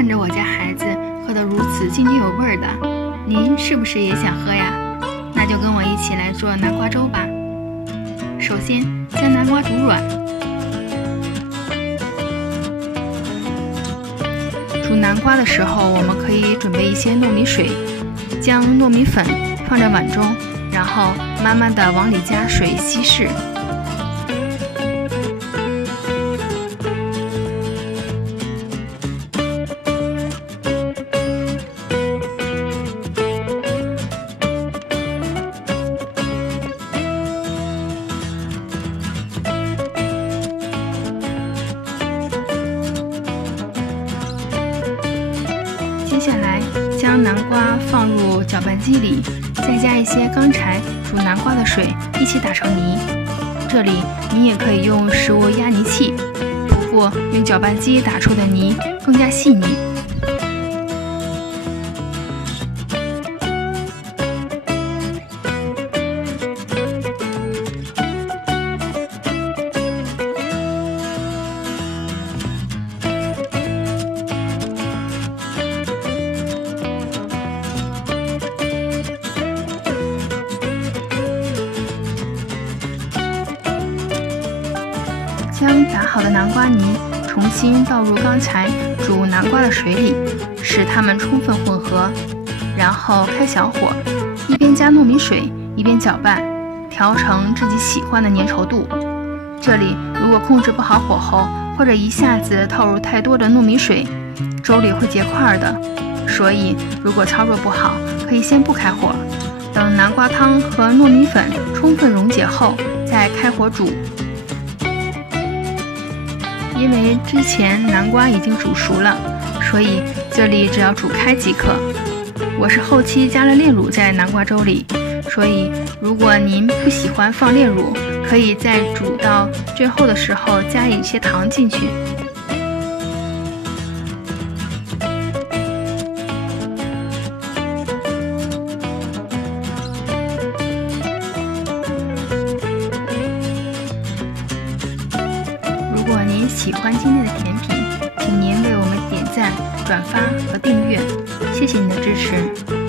看着我家孩子喝得如此津津有味的，您是不是也想喝呀？那就跟我一起来做南瓜粥吧。首先将南瓜煮软。煮南瓜的时候，我们可以准备一些糯米水，将糯米粉放在碗中，然后慢慢的往里加水稀释。接下来将南瓜放入搅拌机里，再加一些刚才煮南瓜的水一起打成泥。这里你也可以用食物压泥器，不过用搅拌机打出的泥更加细腻。将打好的南瓜泥重新倒入刚才煮南瓜的水里，使它们充分混合，然后开小火，一边加糯米水，一边搅拌，调成自己喜欢的粘稠度。这里如果控制不好火候，或者一下子倒入太多的糯米水，粥里会结块的。所以如果操作不好，可以先不开火，等南瓜汤和糯米粉充分溶解后再开火煮。因为之前南瓜已经煮熟了，所以这里只要煮开即可。我是后期加了炼乳在南瓜粥里，所以如果您不喜欢放炼乳，可以在煮到最后的时候加一些糖进去。如果您喜欢今天的甜品，请您为我们点赞、转发和订阅，谢谢您的支持。